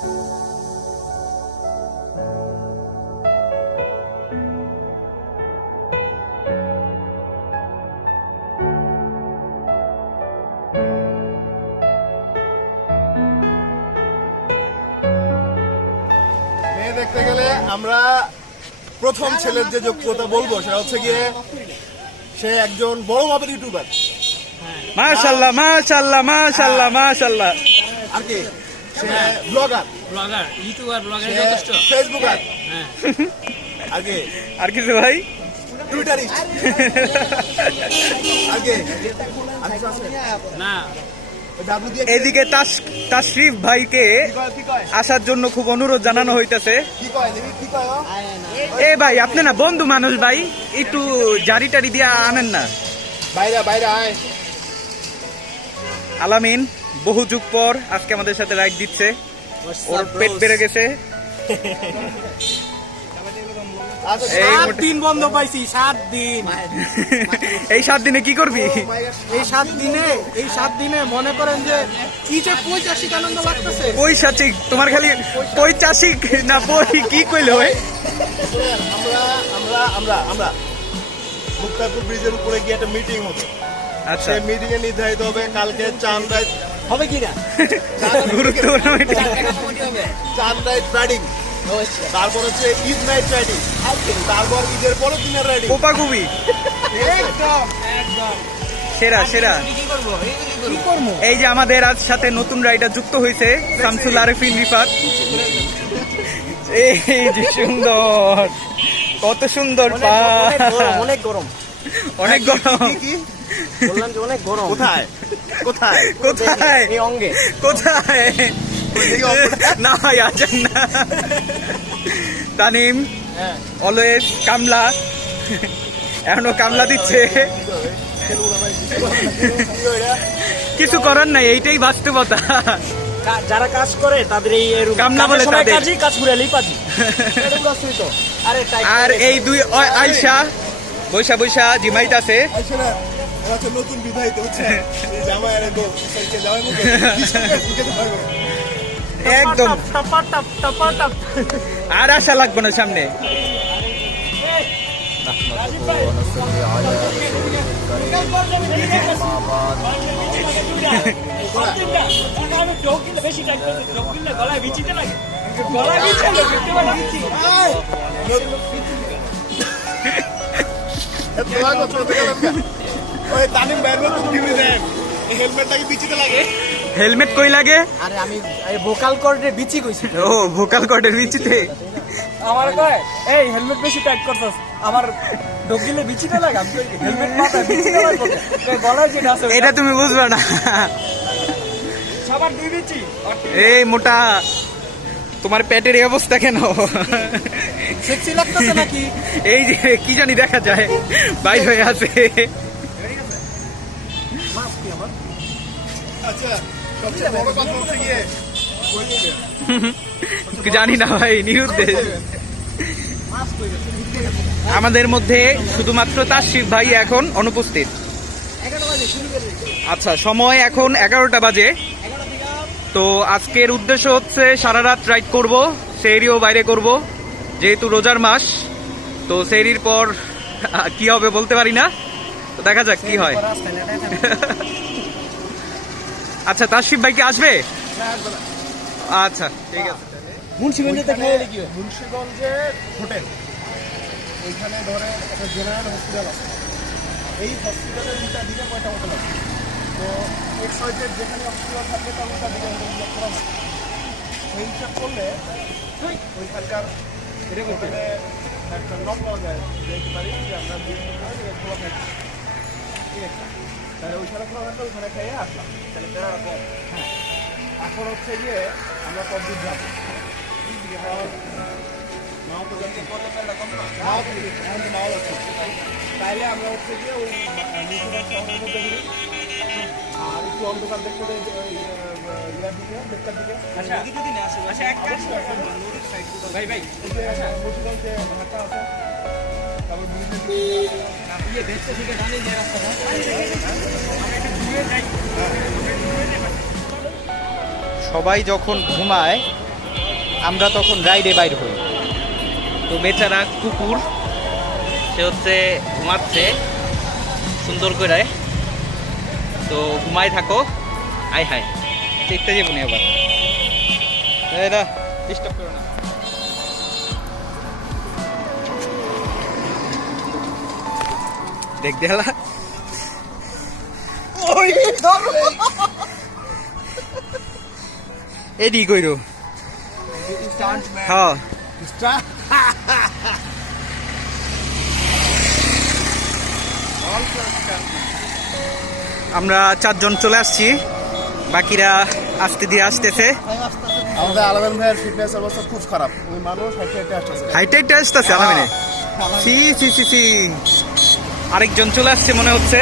দেখতে গেলে আমরা প্রথম ছেলের যে যোগ্যতা বলবো সেটা হচ্ছে গিয়ে সে একজন বড় মাপের ইউটিউবার। মাশাআল্লাহ মাশাআল্লাহ মাশাআল্লাহ মাশাআল্লাহ। আর কি সে ব্লগার ইউটিউবার ব্লগার যথেষ্ট, ফেসবুকার, হ্যাঁ। আর কিছু ভাই? টুইটারিস্ট। না এদিকে তাশরিফ ভাইকে আসার জন্য খুব অনুরোধ জানানো হইতেছে। এ ভাই আপনি না বন্ধু মানুষ ভাই, একটু জারি টারি দিয়ে আনেন না। বাইরে আয়। আলামিন বহু যুগ পর আজকে আমাদের সাথে রাইড দিচ্ছে, ওর পেট বেড়ে গেছে। এই 7 দিন বন্ধ পাইছি, 7 দিন। এই 7 দিনে কি করবি? এই 7 দিনে মনে করেন যে কি যে পৈশাচিক আনন্দ লাগতেছে। পৈশাচিক? তোমার খালি পৈশাচিক না কি কইলে হয়? আমরা মুক্তারপুর ব্রিজের উপরে গিয়ে একটা মিটিং হবে। আচ্ছা, সেই মিটিং এ নির্ধারিত হবে কালকে চাঁদ রাইড হবে কিনা, গুরুত্বপূর্ণ মিটিং। চাঁদ রাইড রাইডিং, তারপর হচ্ছে ঈদ নাইট রাইডিং, তারপর ঈদের পরের দিনের রাইডিং। কোপাকুপি একদম সেরা সেরা। কি করব? এই যে আমাদের আজ সাথে নতুন রাইডার যুক্ত হয়েছে শামসুল আরেফিন রিফাত। এই যে সুন্দর, কত সুন্দর পা। অনেক গরম, অনেক গরম। বললাম যে অনেক গরম। কোথায় কোথায় কোথায় এই অঙ্গে কোথায়? না আছেন না। তানিম অলওয়েজ কামলা, এখনো কামলা দিচ্ছে। কিছু করার নাই, এইটাই বাস্তবতা। যারা কাজ করে তাদের এই কামলা বলে তাদের কাজ করে লিপাজি। আর এই দুই আয়শা বৈশা বৈশা জিমাইত আছে। নতুন বিবাহিত হচ্ছে একদম আর আশা লাগবে না সামনে। হেলমেট কই লাগে? আরে আমি ভোকাল কর্ডের বিচি কইছি। ও ভোকাল কর্ডের বিচিতে আমার কয় এই হেলমেট বেশি টাইট করছস, আমার ডগিলে বিচিটা লাগা। হেলমেট মাথায় বিচিটা লাগা, গলায় যেটা আছে এটা তুমি বুঝবে না। সবার 2 বিচি। এই মোটা, তোমার পেটের এই অবস্থা কেন? সেক্সি লাগতেছে নাকি? এই যে কি জানি দেখা যায় বাইর হয়ে আছে। আচ্ছা, সবচেয়ে বড় কথা হচ্ছে গিয়ে জানি না ভাই, নিরুদ্দেশ। আমাদের মধ্যে শুধুমাত্র তাশরিফ ভাই এখন অনুপস্থিত। আচ্ছা, সময় এখন 11টা বাজে। তো আজকের উদ্দেশ্য হচ্ছে সারা রাত রাইড করব, সেহরিও বাইরে করব, যেহেতু রোজার মাস। তো সেহরির পর কি হবে বলতে পারি না, তো দেখা যাক কি হয়। আচ্ছা, তাশরিফ ভাই কি আসবে? আচ্ছা ঠিক আছে। মুন্সিগঞ্জে খেয়ে কি হয়? মুন্সিগঞ্জে হোটেল, ওইখানে ধরে একটা জেনারেল হসপিটাল আছে। এই হসপিটালের দুটা দিকে কয়টা হোটেল আছে, তো এক্সাইটেড যেখানে হসপিটাল থাকবে তার ওটা দিকে হোটেল করা হয়। সেই হিসাব করলে ওইখানকার হোটেলে একটা নক পাওয়া যায়, দেখতে পারি যে আমরা খোলা থাকি, ঠিক আছে? তাহলে ওইখানে খোলা থাকলে ওইখানে খেয়ে আসলাম, তাহলে তেরা কম। হ্যাঁ, এখন হচ্ছে গিয়ে আমরা কমপ্লিট যাবো তাইলে আমরা হচ্ছে গিয়ে ওই মুন্সিগঞ্জ শহরের মধ্যে ঘুরি, আর একটু অন্ধকার দেখতে ইয়ার দিকে, দেখতার দিকে। ভাই ভাই মুন্সিগঞ্জে হাটটা আছে, তারপর সবাই যখন ঘুমায় আমরা তখন রাইডে বাইর হই। তো বেচারা কুকুর সে হচ্ছে ঘুমাচ্ছে সুন্দর করে। তো ঘুমাই থাকো। আয় হায় দেখতে যাবো নি আবার না, ডিস্টার্ব করো না। দেখ দেলা এডি কইরো হ্যাঁ আমরা 4 জন চলে আসছি, বাকিরা আসতে দিয়ে আসতেছে। আমাদের আলামিন ভাইয়ের ফিটনেস অবস্থা খুব খারাপ, ওই মানুষ হাইটাই টেস্ট আছে আলামিনে। সি সি সি সি আরেকজন চলে আসছে মনে হচ্ছে।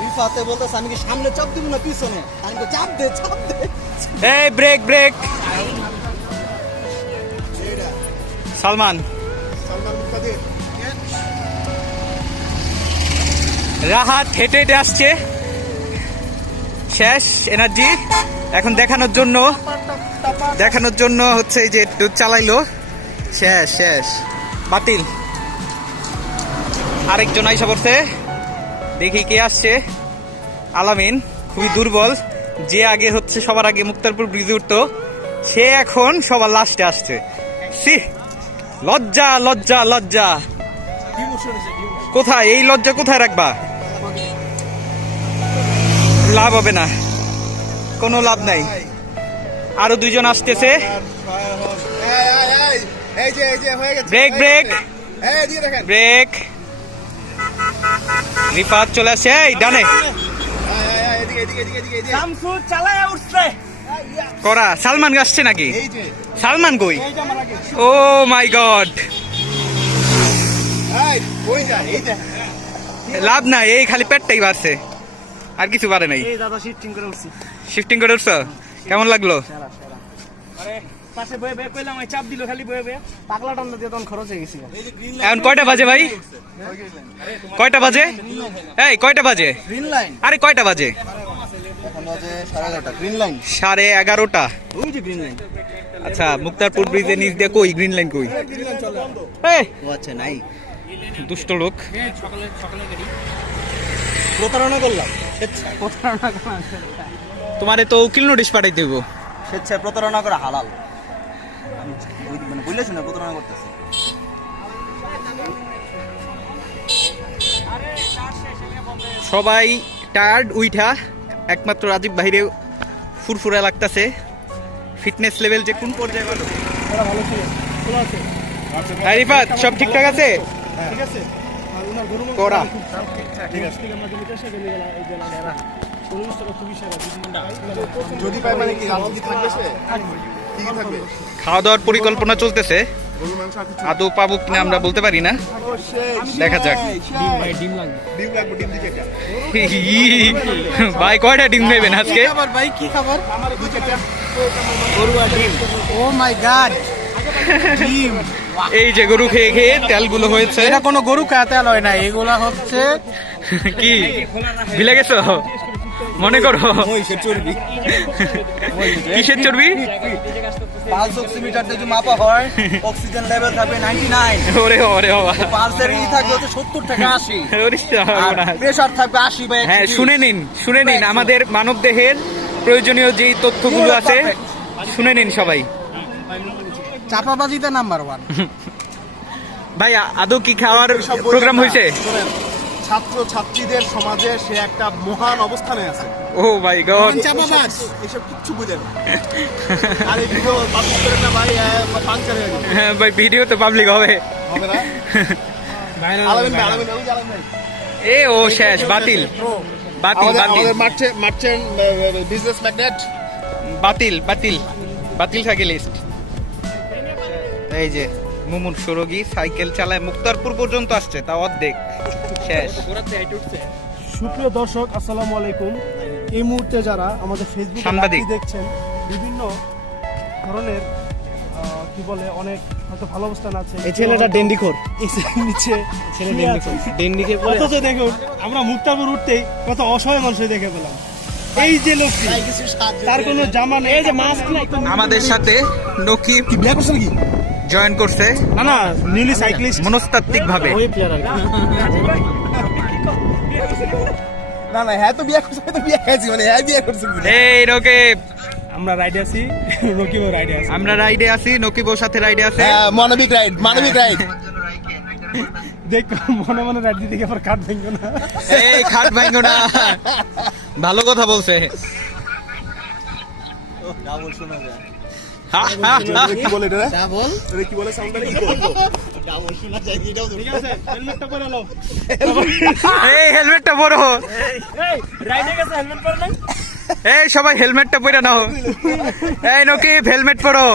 রিফাতে বলতেছে আমি কি সামনে চাপ দিব না পিছনে, আমি তো চাপ দে এই ব্রেক ব্রেক। সালমান রাহাত হেঁটে হেঁটে আসছে, শেষ এনার্জি। এখন দেখানোর জন্য হচ্ছে এই যে একটু চালাইলো, শেষ শেষ বাতিল। আরেকজন আইসা পড়ছে, দেখি কে আসছে। আলামিন খুবই দুর্বল, যে আগে হচ্ছে সবার আগে মুক্তারপুর ব্রিজে উঠতো সে এখন সবার লাস্টে আসছে। সি লজ্জা লজ্জা লজ্জা, কোথায় এই লজ্জা কোথায় রাখবা? লাভ হবে না, কোনো লাভ নাই। আরো 2 জন আসতেছে। Break break break. রিফাত চলে আসছে, এই ডানে করা। সালমান আসছে নাকি? সালমান কই? ও মাই গড, লাভ নাই, এই খালি পেটটাই বাড়ছে, আর কিছু পারে নাই। শিফটিং করে উঠছো, কেমন লাগলো? এখন কয়টা বাজে ভাই? কয়টা বাজে? এই কয়টা বাজে? আরে কয়টা বাজে? 11:30। আচ্ছা, মুক্তারপুর ব্রিজের নিচ দিয়ে কই গ্রিন লাইন কই? আচ্ছা নাই, দুষ্ট লোক। প্রতারণা করলাম, তোমারে তো উকিল নোটিশ পাঠাই দেব। স্বেচ্ছায় প্রতারণা করা হালাল, মানে বুঝলেছ না প্রতারণা করতেছে। সবাই টায়ার্ড উইঠা, একমাত্র রাজীব বাইরে ফুরফুরা লাগতেছে। ফিটনেস লেভেল যে কোন পর্যায়ে ভালো। হ্যাঁ রিফাত, সব ঠিকঠাক আছে? করা যদি পাই মানে কি রাজনীতি থাকবে, সে কি থাকবে? খাওয়া দাওয়ার পরিকল্পনা চলতেছে, আদৌ পাবো কিনা আমরা বলতে পারি না, দেখা যাক। ডিম লাগবে, ডিম দিকে ভাই কয়টা ডিম নেবেন আজকে? ভাই কি খাবার? গরুয়া ডিম। ও মাই গড, ডিম। এই যে গরু খেয়ে খেয়ে তেলগুলো হয়েছে। এটা কোনো গরু খাওয়া তেল হয় না, এগুলা হচ্ছে কি ভুলে গেছো? মনে করো কিসের চর্বি? পালস অক্সিমিটার দিয়ে মাপা হয়, অক্সিজেন লেভেল থাকবে 99। ওরে ওরে বাবা, পালসের ই থাকবে হচ্ছে 70 থেকে 80, আর প্রেসার থাকবে 80 বাই 120। হ্যাঁ শুনে নিন আমাদের মানব দেহের প্রয়োজনীয় যে তথ্যগুলো আছে শুনে নিন সবাই। চাপাবাজিতে নাম্বার 1। ভাই আদৌ কি খাওয়ার প্রোগ্রাম হয়েছে? ছাত্র ছাত্রীদের সমাজে সে একটা মহান অবস্থানে আছে। ও মাই গড, এসব কিচ্ছু বুঝে না। আর এই ভিডিও পাবলিক করেন না ভাই, পাংচার হয়ে যাবে। হ্যাঁ ভাই, ভিডিও তো পাবলিক হবে হবে না? আলামিন ভাই, আলামিন ভাই। এ ও শেষ, বাতিল বাতিল বাতিল। আমাদের মার্চেন্ট বিজনেস ম্যাগনেট বাতিল বাতিল বাতিল থাকে লিস্ট। এই যে মুমুন সুরগি সাইকেল চালায় মুক্তারপুর পর্যন্ত আসছে, তা অর্ধেক শেষ। সুপ্রিয় দর্শক, আসসালামু আলাইকুম। এই মুহূর্তে যারা আমাদের ফেসবুক সাংবাদিক দেখছেন, বিভিন্ন ধরনের কি বলে অনেক হয়তো ভালো অবস্থান আছে। এই ছেলেটা ডেন্ডিখোর, নিচে ছেলে ডেন্ডিখোর। অথচ দেখুন আমরা মুক্তারপুর উঠতেই কত অসহায় মানুষ দেখে পেলাম। এই যে লোকটি তার কোনো জামা নেই, এই যে মাস্ক নাই। আমাদের সাথে নকিব কি বিয়ে করছে নাকি? জয়েন করছে না না, নীলি সাইক্লিস্ট। মনস্তাত্ত্বিক ভাবে। না না, হ্যাঁ তো বিয়ে করছে, তো বিয়ে খাইছি, মানে হ্যাঁ বিয়ে করছে। এই নকিব, আমরা রাইডে আছি, রকিবও রাইডে আছে। আমরা রাইডে আছি, নকিব ওর সাথে রাইডে আছে। হ্যাঁ, মানবিক রাইড, মানবিক রাইড। দেখ মনে মনে রাইড দিতে গিয়ে আবার কাট ভেঙো না। এই খাট ভাঙো না, ভালো কথা বলছে। কি বলে এটা? ডাবল এটা কি বলে? সাউন্ডটা কি বলতো? ডাবল শোনা যায়, এটাও ঠিক আছে। হেলমেটটা পরে নাও। এই হেলমেটটা পরো। এই রাইডে গেছে হেলমেট পরে নাই? এই সবাই হেলমেটটা পরে নাও। এই নকিব হেলমেট পরো।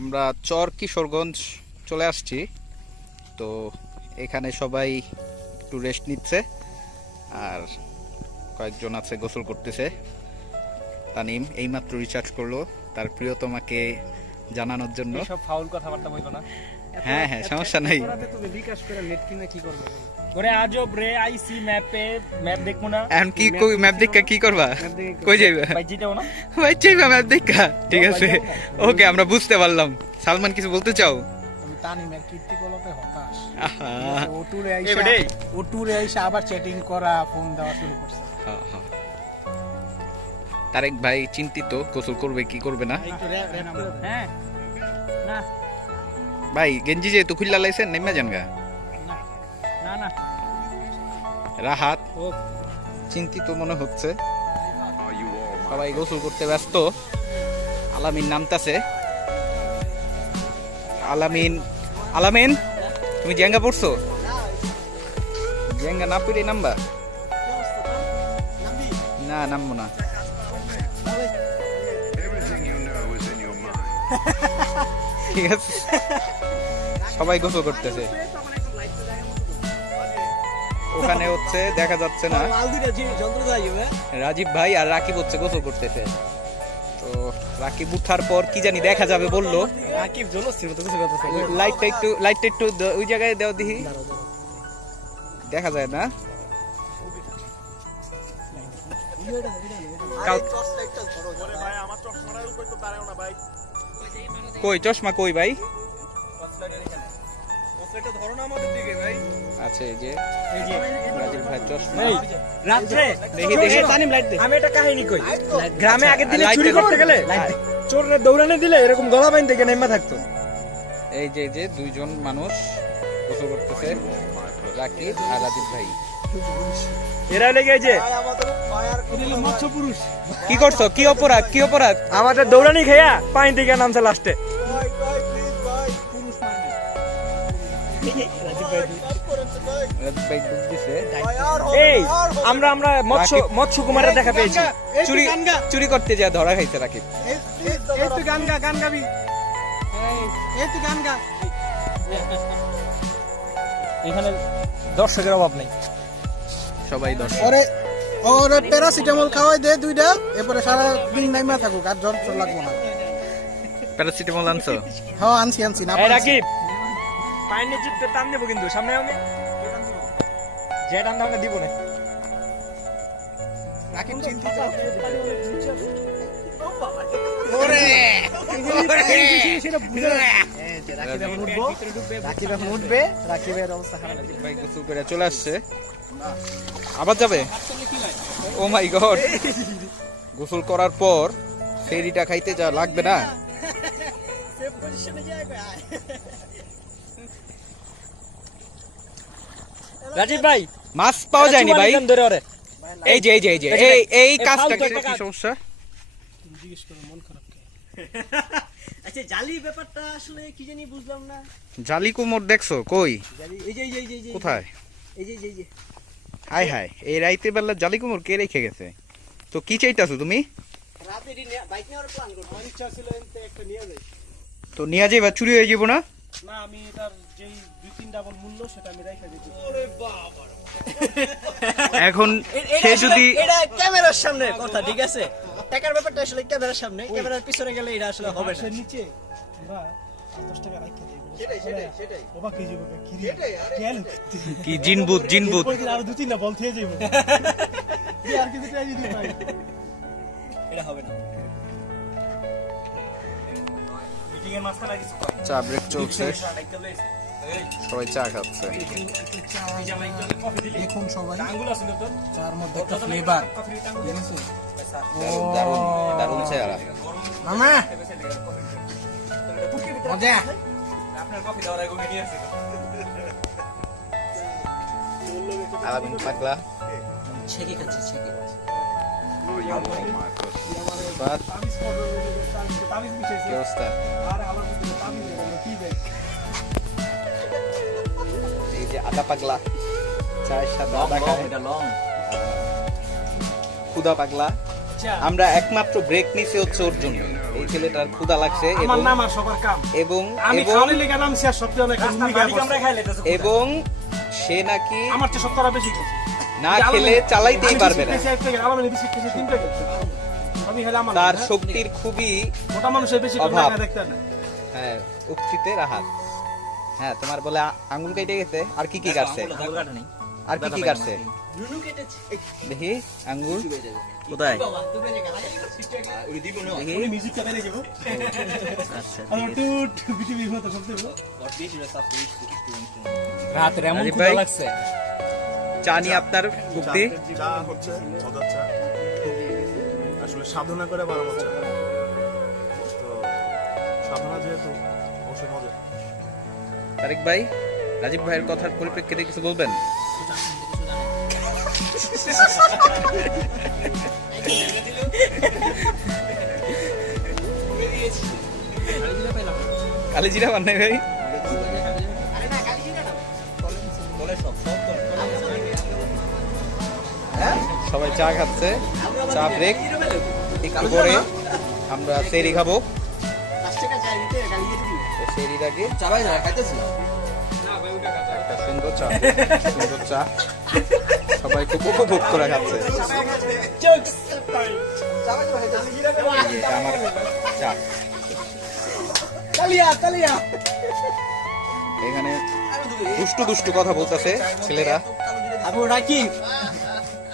আমরা চর কিশোরগঞ্জ চলে আসছি, তো এখানে সবাই একটু রেস্ট নিচ্ছে আর কয়েকজন আছে গোসল করতেছে। তানিম এইমাত্র রিচার্জ করলো তার প্রিয়তমাকে জানানোর জন্য। সব ফাউল কথাবার্তা বলবো না। হ্যাঁ হ্যাঁ, সমস্যা নাই। তুমি বিকাশ করে নেট কিনে কি করবে? করে আজব রে আইসি ম্যাপে ম্যাপ দেখবো না। এখন কি কই ম্যাপ দেখা কি করবা? কই যাইবা? ভাই জিতেও না। ভাই যাইবা ম্যাপ দেখা? ঠিক আছে, ওকে, আমরা বুঝতে পারলাম। সালমান কিছু বলতে চাও? আমি তানিমের কীর্তিকলাপে হতাশ। আহা, ও ট্যুরে আইসা আবার চ্যাটিং করা, ফোন দেওয়া শুরু করছে। হ্যাঁ, হ্যাঁ। তারেক ভাই চিন্তিত, গোসল করবে কি করবে না। হ্যাঁ না ভাই গেঞ্জি যেহেতু খুললা লাইছেন নেমে যান গা। না না রাহাত ও চিন্তিত মনে হচ্ছে, সবাই গোসল করতে ব্যস্ত। আলামিন নামতাছে। আলামিন, আলামিন তুমি জেঙ্গা পড়ছো? জেঙ্গা না পড়ে নামবা? না, নামবো না। ঠিক আছে, সবাই গোসল করতেছে। ওখানে হচ্ছে দেখা যাচ্ছে না, রাজীব ভাই আর রাকিব হচ্ছে গোসল করতেছে। তো রাকিব উঠার পর কি জানি দেখা যাবে বললো। রাকিব জলস্তি মতো কিছু কথা লাইটটা একটু ওই জায়গায় দেওয়া দেখি, দেখা যায় না। কই চশমা কই ভাই? আচ্ছা, এই যে রাজীব ভাই চশমা। রাত্রে দেখি দেখি তানিম লাইট দে। আমি একটা কাহিনী কই। গ্রামে আগের দিনে চুরি করতে গেলে চোররে দৌড়ানি দিলে এরকম গলা বাইন থেকে নেমা থাকতো। এই যে যে দুইজন মানুষ গোসল করতেছে, রাকিব আর রাজীব ভাই। এরা লেগে যে মৎস্য পুরুষ কি করছো? কি অপরাধ? কি অপরাধ? আমাদের দৌড়ানি খেয়া পানি থেকে নামছে লাস্টে। রাজীব ভাই ডুব দিছে। এই আমরা মৎস্য কুমারের দেখা পেয়েছি। চুরি করতে যা ধরা খাইছে রাকিব। এই তো গান গাবি, এই তো গান গা। এখানে দর্শকের অভাব নেই, সবাই দর্শক। ওরে প্যারাসিটামল খাওয়াই দে দুইটা, এরপরে সারা দিন নাইমা থাকুক, আর জ্বর জ্বর লাগবো না। প্যারাসিটামল আনছো? হ্যাঁ আনছি না। এই রাকিব পাইনে জিততে টান দেবো কিন্তু সামনে আমি যে টান দাও না দিব না। রাকিব চিন্তিত। রাকিব এখন উঠবে, রাকিবের অবস্থা খারাপ। ভাই গোসল করে চলে আসছে, আবার যাবে। ও মাই গড, গোসল করার পর সেরিটা খাইতে যা লাগবে না। রাজীব ভাই মাছ পাওয়া যায়নি ভাই। ধরে ওরে এই যে এই যে এই যে এই কাজটা কি সমস্যা? জিজ্ঞেস করো মন খারাপ। আচ্ছা জালি ব্যাপারটা আসলে কি জানি বুঝলাম না। জালি কুমোর দেখছো? কই? জালি এই যে এই যে কোথায়? এই যে এই যে হাই হাই, এই রাইতের বেলা জালি কুমোর কে রেখে গেছে? তো কি চাইতাছো তুমি? রাতে বাইক নেওয়ার প্ল্যান করব। আমি ইচ্ছা ছিল এনতে একটা নিয়ে যাই। তো নিয়ে যাইবা, চুরি হয়ে যাবো না? না, আমি এটার যেই 2-3 ডাবল মূল্য সেটা আমি রেখে দিচ্ছি। ওরে বাবা, এখন সে যদি এটা ক্যামেরার সামনে কথা, ঠিক আছে? টাকার ব্যাপারটা আসলে ক্যামেরার সামনে, ক্যামেরার পিছনে গেলে এটা আসলে হবে না। নিচে আমরা 10 টাকা রাখতে দিই সেটাই অবাক হয়ে যাবে কি রে সেটাই, আরে। কেন কি জিনবুত জিনবুত পরে আর দুই তিন না বল থেকে যাইবো কি আর কিছু ট্রাই দিতে পারি এটা হবে না মিটিং এর মাঝখানে কিছু কর চা ব্রেক চলছে সবাই চা খাচ্ছে দেখুন সবাই আঙ্গুল আছে না তোর চার মধ্যে একটা ফ্লেভার ঠিক আছে দারুণ চেহারা মামা মজা আপনার কফি দেওয়ার আগে উনি নিয়ে আসছে আলামিন পাগলা ছেঁকে খাচ্ছে ছেঁকে বাদ তাবিজ বিছাইছে কি অবস্থা আর আমার ভিতরে তাবিজ হলো কি দেখ এই যে আদা পাগলা চায়ের সাথে আদা খায় এটা লং ক্ষুদা পাগলা আমরা একমাত্র ব্রেক নিছি হচ্ছে ওর জন্য এই ছেলেটার ক্ষুদা লাগছে আমার নাম আর সবার কাম এবং আমি এবং খাওয়ালে লেগে নামছি আর সত্যি অনেক আমরা খাই লেতেছে এবং সে নাকি আমার চেয়ে সত্তরা বেশি খেয়েছি না খেলে চালাইতেই পারবে না আমার বিস্কিট খেয়েছি 3 প্যাকেট আমি খেলে আমার তার শক্তির খুবই মোটা মানুষের বেশি অভাব। দেখতে না হ্যাঁ উক্তিতে রাহাত হ্যাঁ তোমার বলে আঙ্গুল কেটে গেছে আর কি কি কাটছে আঙ্গুল কাটা নেই আর কি কি কাটছে নুনু কেটেছে দেখি আঙ্গুল কোথায় বাবা তুমি যে গালা দেখি ওই মিউজিকটা বেরিয়ে যাবো আচ্ছা আর টুট বিটিভি মতো সব দেবো রাত এমন রাজীব ক্ষুধা ভাই? লাগছে চা নিয়ে আপনার উক্তি চা হচ্ছে মজার চা আসলে সাধনা করে বানানো চা তো সাধনা যেহেতু অবশ্যই মজা তারেক ভাই রাজীব ভাইয়ের কথার পরিপ্রেক্ষিতে কিছু বলবেন কালি জিরা বানাই ভাই সবাই চা খাচ্ছে চা ব্রেক একটু পরে আমরা সেরি খাবো 5 টাকা চাই দিতে গালি দিয়ে দিবি তো সেরির আগে চাবাই না খাইতেছি একটা সুন্দর চা সবাই খুব উপভোগ করে খাচ্ছে এই যে এটা আমার চা কালিয়া এখানে দুষ্টু কথা বলতেছে ছেলেরা আবু রাকিব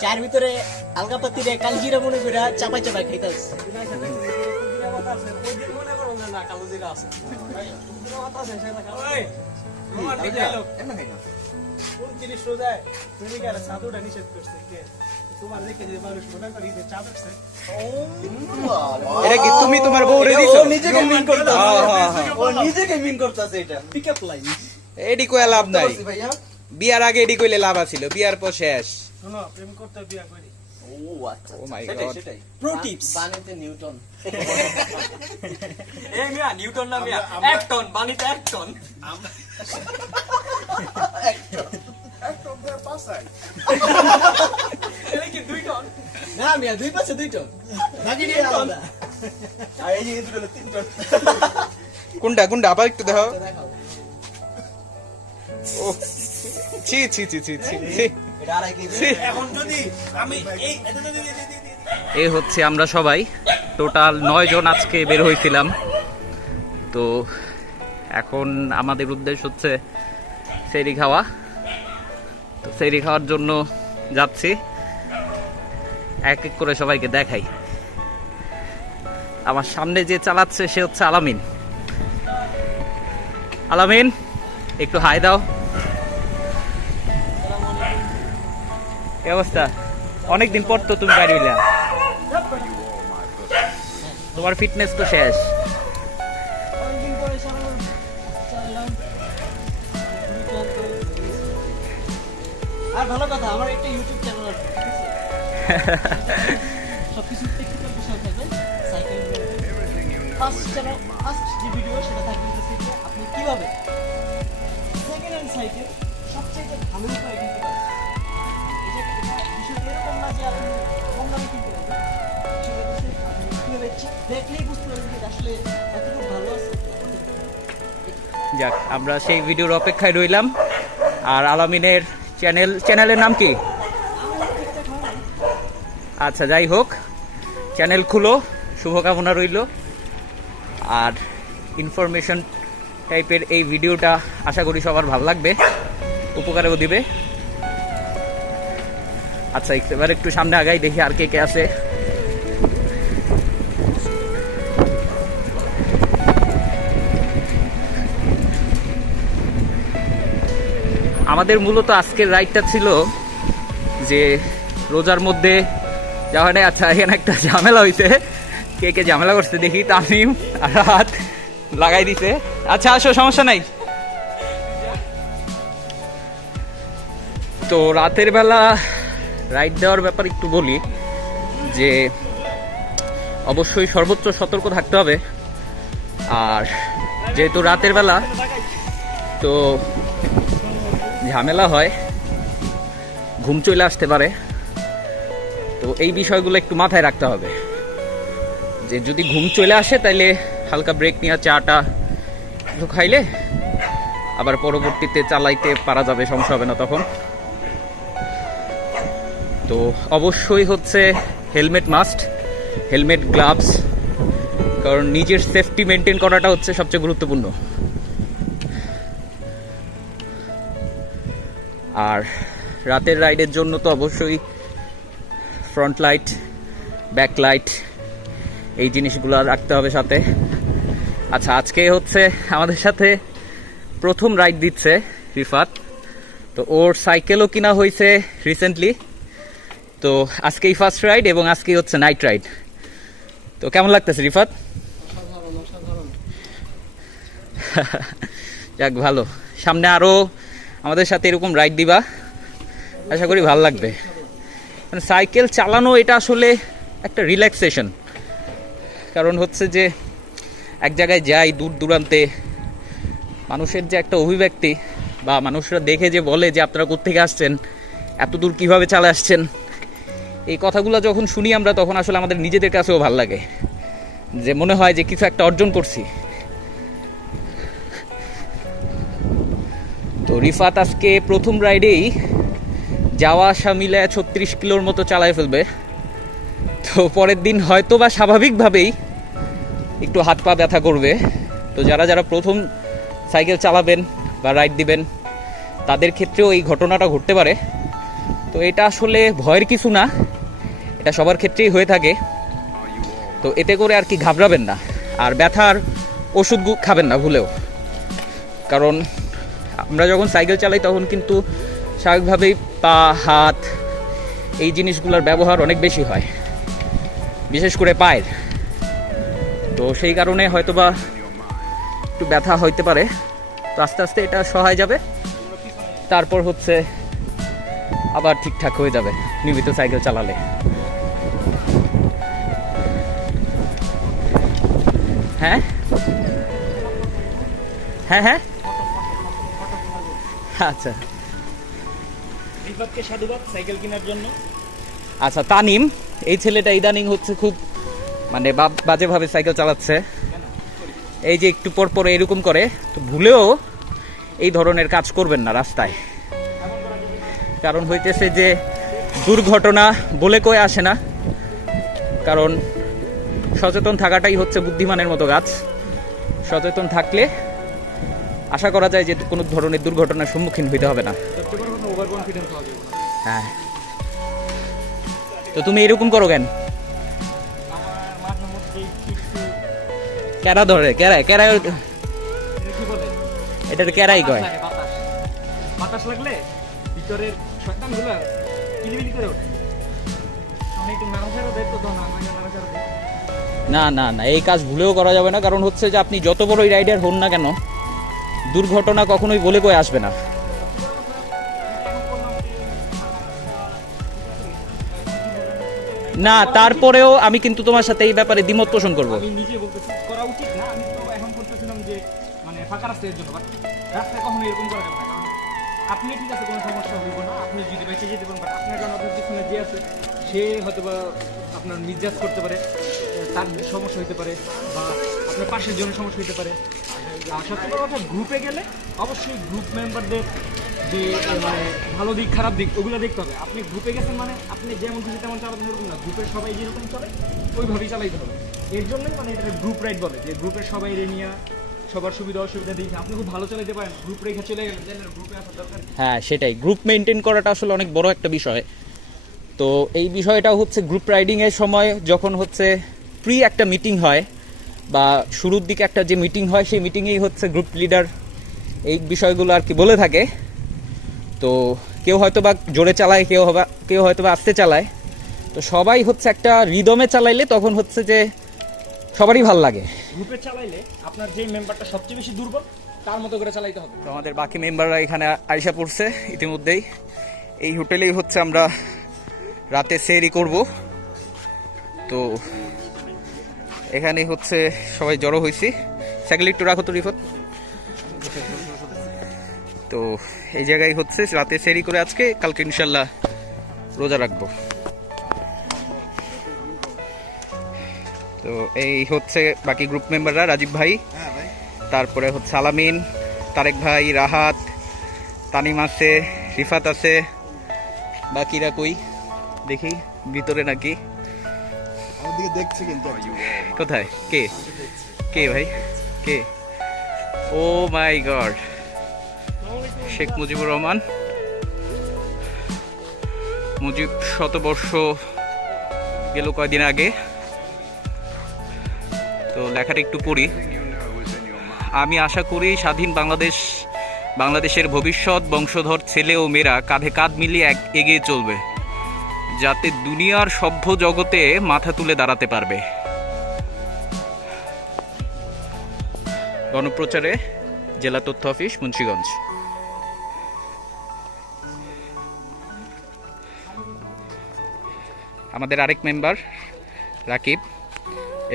চার ভিতরে আলগা পাতি রে কালজিরা মনে করে চাপাই চাপাই খাইতাছ এটা কি তুমি তোমার বউরে দিছো নিজেকে মিন করতে হ্যাঁ, হ্যাঁ, হ্যাঁ। ও নিজেকে মিন করতেছে এটা পিকআপ লাইন এডি কইয়া লাভ নাই ভাইয়া বিয়ার আগে এডি কইলে লাভ আছিল বিয়ার পর শেষ শোনো প্রেম করতে বিয়া করি ও আচ্ছা ও মাই সেটাই গড সেটাই প্রো টিপস বানিতে নিউটন এই মিয়া নিউটন না মিয়া 1 টন বানিতে 1 টন একদম পাঁচাই এটা কি 2 টন না মিয়া দুই পাশে দুই টন বাকি নিয়ে আলাদা আর এই যে দুটো 3 টন কোনটা আবার একটু দেখাও দেখাও ও ছি ছি ছি ছি ছি এটা আড়াই কেজি ছি এখন যদি আমি এই এই হচ্ছে আমরা সবাই টোটাল 9 জন আজকে বের হয়েছিলাম তো এখন আমাদের উদ্দেশ্য হচ্ছে সেরি খাওয়া তো সেরি খাওয়ার জন্য যাচ্ছি এক এক করে সবাইকে দেখাই আমার সামনে যে চালাচ্ছে সে হচ্ছে আলামিন একটু হাই দাও কি অবস্থা অনেকদিন পর তো তুমি বাইরে হইলা তোমার ফিটনেস তো শেষ অনেকদিন পরে চালালাম আর ভালো কথা আমার একটা ইউটিউব চ্যানেল আছে ঠিক আছে সবকিছু টেকনিক্যাল বিষয় থাকবে সাইকেল ফার্স্ট যে ভিডিও সেটা থাকবে হচ্ছে যে আপনি কিভাবে সেকেন্ড হ্যান্ড সাইকেল সবচেয়ে ভালো উপায় কিনতে পারবেন এই যে বিষয়টা এরকম না যে আপনি কম দামে কিনতে পারবেন বিষয়টা হচ্ছে আপনি কিভাবে দেখলেই বুঝতে পারবেন যে আসলে এতটুকু ভালো আছে যাক আমরা সেই ভিডিওর অপেক্ষায় রইলাম আর আলামিনের চ্যানেলের নাম কি আচ্ছা যাই হোক চ্যানেল খুলো শুভকামনা রইল আর ইনফরমেশন টাইপের এই ভিডিওটা আশা করি সবার ভালো লাগবে, উপকারেও দিবে। আচ্ছা এবার একটু সামনে আগাই, দেখি আর কে কে আছে। আমাদের মূলত আজকের রাইডটা ছিল যে রোজার মধ্যে যাওয়া নেই। আচ্ছা এখানে একটা ঝামেলা হয়েছে, কে কে ঝামেলা করছে দেখি। তামিম আর হাত লাগাই দিছে। আচ্ছা আসো, সমস্যা নাই। তো রাতের বেলা রাইড দেওয়ার ব্যাপার একটু বলি যে অবশ্যই সর্বোচ্চ সতর্ক থাকতে হবে। আর যেহেতু রাতের বেলা তো ঝামেলা হয়, ঘুম চলে আসতে পারে, তো এই বিষয়গুলো একটু মাথায় রাখতে হবে যে যদি ঘুম চলে আসে তাইলে হালকা ব্রেক নিয়ে চাটা কিছু খাইলে আবার পরবর্তীতে চালাইতে পারা যাবে, সমস্যা হবে না তখন। তো অবশ্যই হচ্ছে হেলমেট মাস্ট, হেলমেট, গ্লাভস, কারণ নিজের সেফটি মেনটেন করাটা হচ্ছে সবচেয়ে গুরুত্বপূর্ণ। আর রাতের রাইডের জন্য তো অবশ্যই ফ্রন্ট লাইট, ব্যাক লাইট, এই জিনিসগুলো রাখতে হবে সাথে। আচ্ছা আজকে হচ্ছে আমাদের সাথে প্রথম রাইড দিচ্ছে রিফাত, তো ওর সাইকেলও কিনা হয়েছে রিসেন্টলি। তো আজকেই ফার্স্ট রাইড এবং আজকেই হচ্ছে নাইট রাইড। তো কেমন লাগতেছে রিফাত? যাক ভালো, সামনে আরো আমাদের সাথে এরকম রাইড দিবা, আশা করি ভালো লাগবে। মানে সাইকেল চালানো এটা আসলে একটা রিল্যাক্সেশন, কারণ হচ্ছে যে এক জায়গায় যাই দূর দূরান্তে, মানুষের যে একটা অভিব্যক্তি বা মানুষরা দেখে যে বলে যে আপনারা কোত্থেকে আসছেন, এত দূর কীভাবে চালা আসছেন, এই কথাগুলো যখন শুনি আমরা তখন আসলে আমাদের নিজেদের কাছেও ভালো লাগে, যে মনে হয় যে কিছু একটা অর্জন করছি। তো রিফাত আজকে প্রথম রাইডেই যাওয়া আসা মিলে 36 কিলোর মতো চালায় ফেলবে। তো পরের দিন হয়তো বা স্বাভাবিকভাবেই একটু হাত পা ব্যথা করবে। তো যারা যারা প্রথম সাইকেল চালাবেন বা রাইড দিবেন তাদের ক্ষেত্রেও এই ঘটনাটা ঘটতে পারে। তো এটা আসলে ভয়ের কিছু না, এটা সবার ক্ষেত্রেই হয়ে থাকে। তো এতে করে আর কি ঘাবড়াবেন না, আর ব্যথার ওষুধ খাবেন না ভুলেও, কারণ আমরা যখন সাইকেল চালাই তখন কিন্তু স্বাভাবিকভাবেই পা, হাত, এই জিনিসগুলোর ব্যবহার অনেক বেশি হয়, বিশেষ করে পায়ের। তো সেই কারণে হয়তোবা একটু ব্যথা হইতে পারে। তো আস্তে আস্তে এটা সহায় যাবে, তারপর হচ্ছে আবার ঠিকঠাক হয়ে যাবে নিয়মিত সাইকেল চালালে। হ্যাঁ হ্যাঁ হ্যাঁ আচ্ছা, রিফাতকে সাধুবাদ সাইকেল কেনার জন্য। আচ্ছা তানিম, এই ছেলেটা ইদানিং হচ্ছে খুব মানে বাজেভাবে সাইকেল চালাচ্ছে। এই যে একটু পর পর এরকম করে, তো ভুলেও এই ধরনের কাজ করবেন না রাস্তায়, কারণ হইতেছে যে দুর্ঘটনা বলে কয়ে আসে না, কারণ সচেতন থাকাটাই হচ্ছে বুদ্ধিমানের মতো কাজ। সচেতন থাকলে আশা করা যায় যে কোনো ধরনের দুর্ঘটনার সম্মুখীন হইতে হবে না। হ্যাঁ, তো তুমি এরকম করো কেন? কেরা ধরে কেরাই কি বলে এটার কেরাই কয়। বাতাস বাতাস লাগলে ভিতরের শয়তানগুলো কিলিবিলি করে ওঠে। আমি একটু নাড়াচাড়া দেয় তো নাড়াচাড়া দেয়। না না না, এই কাজ ভুলেও করা যাবে না, কারণ হচ্ছে যে আপনি যত বড়ই রাইডার হন না কেন, দুর্ঘটনা কখনোই বলে কয়ে আসবে না। না তারপরেও আমি কিন্তু তোমার সাথে এই ব্যাপারে দ্বিমত পোষণ করবো। আমি নিজে বলতেছি করা উচিত না, আমি তো এখন করতেছিলাম যে মানে ফাঁকা রাস্তার জন্য, বাট রাস্তায় কখনো এরকম করা যাবে না। কারণ আপনি ঠিক আছে কোনো সমস্যা হইব না, আপনি যদি বেঁচে যেতে পারেন, বাট আপনার কারণ আপনার পিছনে যে আছে সে হয়তো বা আপনার মিসজাজ করতে পারে, তার সমস্যা হতে পারে, বা আপনার পাশের জন্য সমস্যা হতে পারে। আর সবচেয়ে বড় কথা, গ্রুপে গেলে অবশ্যই গ্রুপ মেম্বারদের যে মানে ভালো দিক খারাপ দিক ওগুলো দেখতে হবে। আপনি গ্রুপে গেছেন মানে আপনি যেমন খুশি তেমন চালাবেন এরকম না, গ্রুপের সবাই যেরকম চলে ওইভাবেই চালাইতে হবে। এর জন্যই মানে এটা গ্রুপ রাইড বলে, যে গ্রুপের সবাই নিয়ে সবার সুবিধা অসুবিধা দেখে আপনি খুব ভালো চালাতে পারেন, গ্রুপ রেখে চলে গেলেন, গ্রুপে আসার দরকার নেই। হ্যাঁ সেটাই, গ্রুপ মেনটেন করাটা আসলে অনেক বড় একটা বিষয়। তো এই বিষয়টা হচ্ছে গ্রুপ রাইডিংয়ের সময় যখন হচ্ছে প্রি একটা মিটিং হয় বা শুরুর দিকে একটা যে মিটিং হয়, সেই মিটিংয়েই হচ্ছে গ্রুপ লিডার এই বিষয়গুলো আর কি বলে থাকে। তো কেউ হয়তো বা জোরে চালায়, কেউ হয়তো বা আস্তে চালায়। তো সবাই হচ্ছে একটা রিদমে চালাইলে তখন হচ্ছে যে সবারই ভাল লাগে। গ্রুপে চালাইলে আপনার যে মেম্বারটা সবচেয়ে বেশি দুর্বল তার মতো করে চালাইতে হবে। তো আমাদের বাকি মেম্বাররা এখানে আইসা পড়ছে ইতিমধ্যেই। এই হোটেলেই হচ্ছে আমরা রাতে সেহরি করব। তো এখানেই হচ্ছে সবাই জড়ো হয়েছি। সাইকেল একটু রাখো তো রিফত। তো এই জায়গায় হচ্ছে রাতে সেহরি করে আজকে, কালকে ইনশাল্লাহ রোজা রাখবো। তো এই হচ্ছে বাকি গ্রুপ মেম্বাররা, রাজীব ভাই, তারপরে হচ্ছে আলামিন, তারেক ভাই, রাহাত, তানিম আছে, রিফাত আছে, বাকিরা কই দেখি ভিতরে নাকি আমার দিকে দেখছি কিন্তু কোথায়, কে কে ভাই কে? ও মাই গড, শেখ মুজিবুর রহমান। মুজিব শতবর্ষ গেল কয়দিন আগে। তো লেখাটা একটু পড়ি। আমি আশা করি স্বাধীন বাংলাদেশের ভবিষ্যৎ বংশধর ছেলে ও মেয়েরা কাঁধে কাঁধ মিলিয়ে এগিয়ে চলবে, যাতে দুনিয়ার সভ্য জগতে মাথা তুলে দাঁড়াতে পারবে। গণপ্রচারে জেলা তথ্য অফিস, মুন্সিগঞ্জ। আমাদের আরেক মেম্বার রাকিব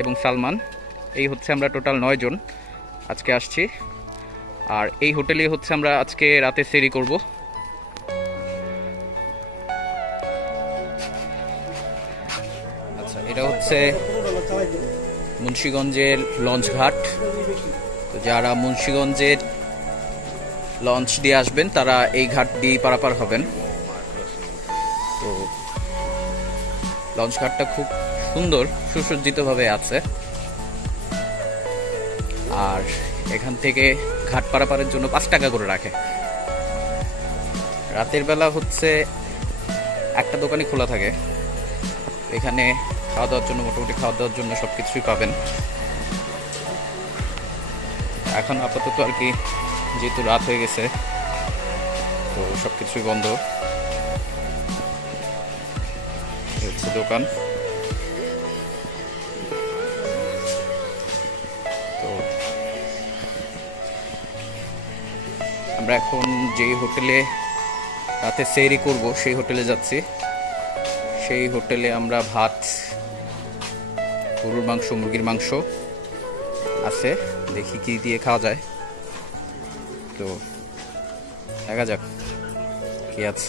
এবং সালমান, এই হচ্ছে আমরা টোটাল 9 জন আজকে আসছি। আর এই হোটেলে হচ্ছে আমরা আজকে রাতে সেহরি করব। আচ্ছা, এটা হচ্ছে মুন্সিগঞ্জের লঞ্চ ঘাট। তো যারা মুন্সিগঞ্জের লঞ্চ দিয়ে আসবেন তারা এই ঘাট দিয়ে পারাপার হবেন। তো লঞ্চ ঘাটটা খুব সুন্দর সুসজ্জিতভাবে আছে। আর এখান থেকে ঘাট পারাপারের জন্য 5 টাকা করে রাখে। রাতের বেলা হচ্ছে একটা দোকানই খোলা থাকে, এখানে খাওয়া দাওয়ার জন্য মোটামুটি খাওয়া দাওয়ার জন্য সব কিছুই পাবেন। এখন আপাতত আর কি যেহেতু রাত হয়ে গেছে তো সব কিছুই বন্ধ। এই হচ্ছে দোকান। তো আমরা এখন যেই হোটেলে রাতে সেহরি করব সেই হোটেলে যাচ্ছি। সেই হোটেলে আমরা ভাত, গরুর মাংস, মুরগির মাংস আছে, দেখি কি দিয়ে খাওয়া যায়। তো দেখা যাক কি আছে।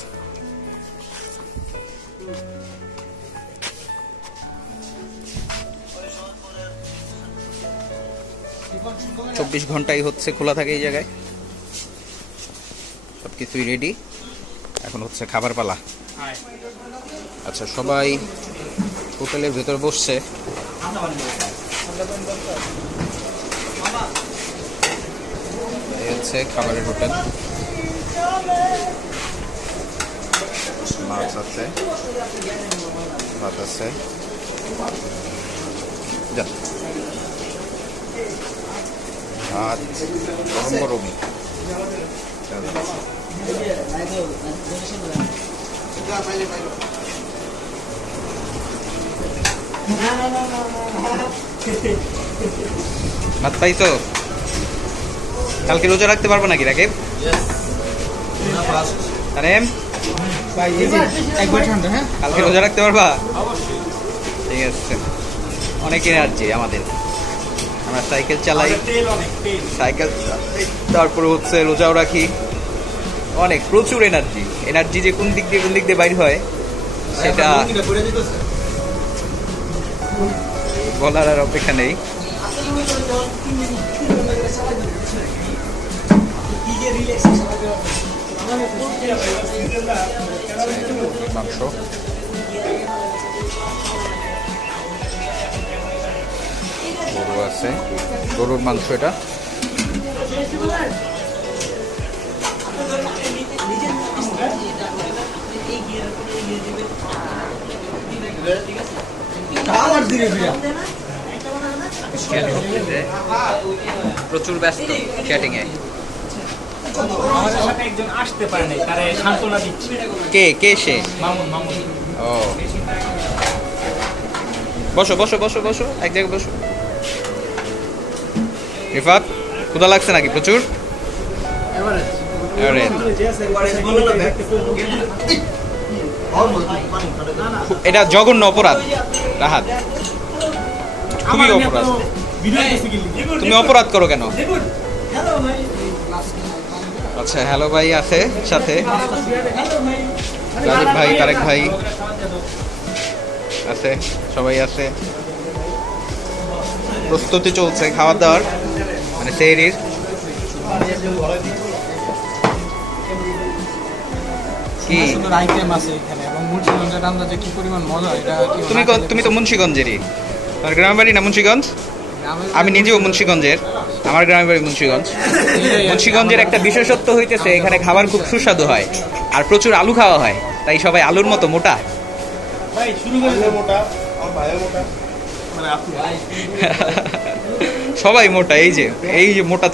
24 ঘন্টাই হচ্ছে খোলা থাকে এই জায়গায়, সব কিছুই রেডি। এখন হচ্ছে খাবার পালা। আচ্ছা, সবাই হোটেলের ভেতর বসছে। এই হচ্ছে খাবারের হোটেল। মাছ আছে, ভাত আছে, ভাত গরম গরম। ভাত পাইছো? কালকে রোজা রাখতে পারবো নাকি রাকিব? কালকে রোজা রাখতে পারবা? ঠিক আছে। অনেক এনার্জি আমাদের, আমরা সাইকেল চালাই, সাইকেল তারপরে হচ্ছে রোজাও রাখি। অনেক প্রচুর এনার্জি যে কোন দিক দিয়ে বাইর হয় সেটা বলার আর অপেক্ষা নেই। মাংস, গরু আছে, গরুর মাংস, এটা প্রচুর ব্যস্ত চ্যাটিং এ। আমাদের সাথে একজন আসতে পারে নাই, তারে সান্ত্বনা দিচ্ছি। কে কে সে? মামুন মামুন ও বসো বসো বসো বসো, এক জায়গায় বসো। রিফাত, ক্ষুধা লাগছে নাকি প্রচুর? Average। এটা জঘন্য অপরাধ রাহাত, খুবই অপরাধ। তুমি অপরাধ করো কেন? আচ্ছা, হ্যালো ভাই আছে সাথে, রাজীব ভাই, তারেক ভাই আছে, সবাই আছে। প্রস্তুতি চলছে খাওয়া দাওয়ার, মানে সেহরির। কি আইটেম আছে এখানে এবং মুন্সিগঞ্জের রান্না যে কি পরিমাণ মজা এটা কি তুমি তো মুন্সিগঞ্জেরই, তোমার গ্রামের বাড়ি না মুন্সিগঞ্জ? আমি নিজেও মুন্সিগঞ্জের, আমার গ্রামের বাড়ি মুন্সিগঞ্জ। মুন্সিগঞ্জের একটা বিশেষত্ব হইতেছে এখানে খাবার খুব সুস্বাদু হয় আর প্রচুর আলু খাওয়া হয়, তাই সবাই আলুর মতো মোটা। আমিও মোটা, আমার ভাইও মোটা, মানে আপনি। সবাই মোটা, এই যে মোটা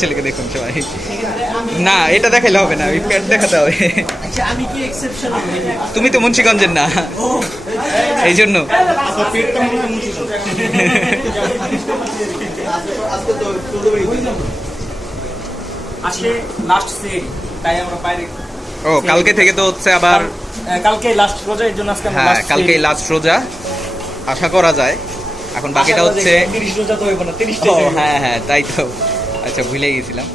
ছেলেকে দেখুন সবাই। না, এটা দেখাইলে হবে না, ওই পেট দেখাতে হবে। আচ্ছা আমি কি এক্সেপশন? তুমি তো মুন্সিগঞ্জের না, এই জন্য। আপনার পেটটা মনে হয় মুন্সিগঞ্জ। আজকে তো আজকে লাস্ট সেহরি, তাই আমরা বাইরে। ও কালকে থেকে তো হচ্ছে আবার। কালকে লাস্ট রোজা, এর জন্য আজকে আমরা হ্যাঁ, last কালকে সেহরি। লাস্ট রোজা আশা করা যায়। এখন বাকিটা আশা করা হচ্ছে যায় 30 রোজা তো হইব না, 30 ও, হ্যাঁ হ্যাঁ তাই তো। আচ্ছা, ভুলে গেছিলাম।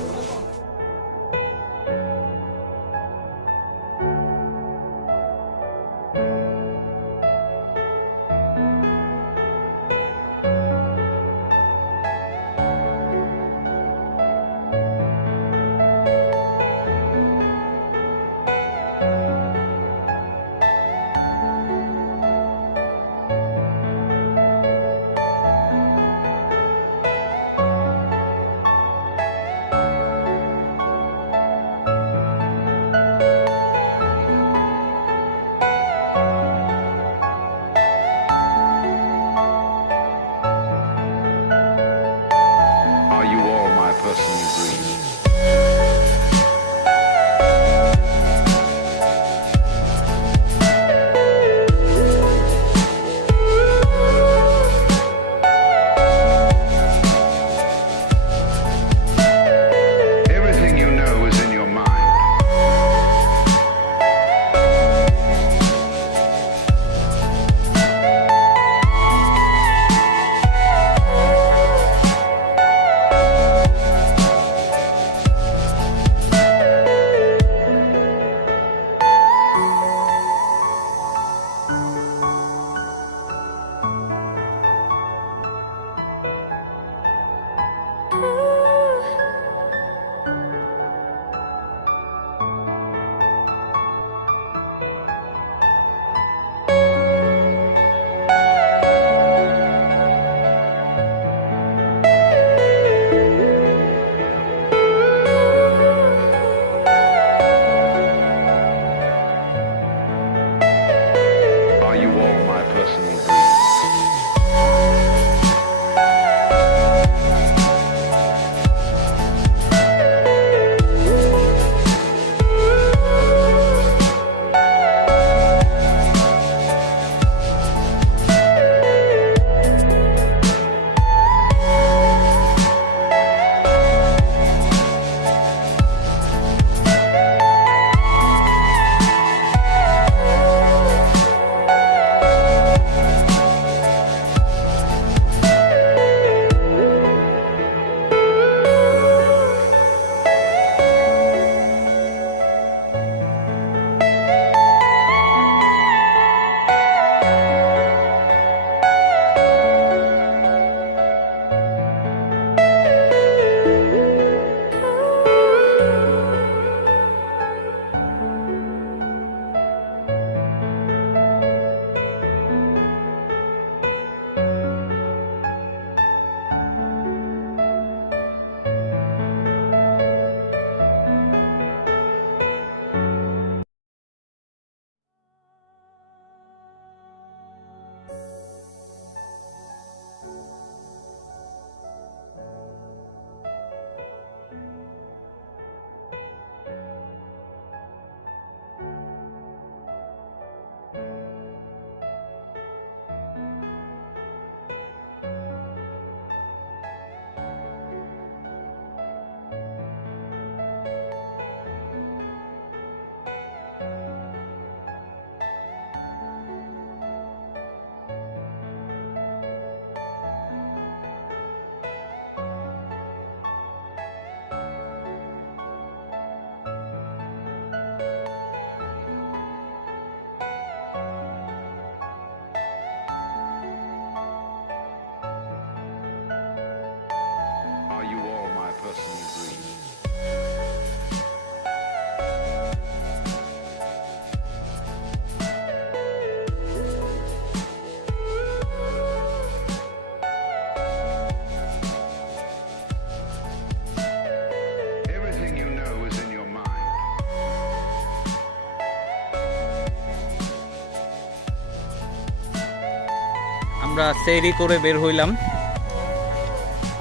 আমরা সেহরি করে বের হইলাম।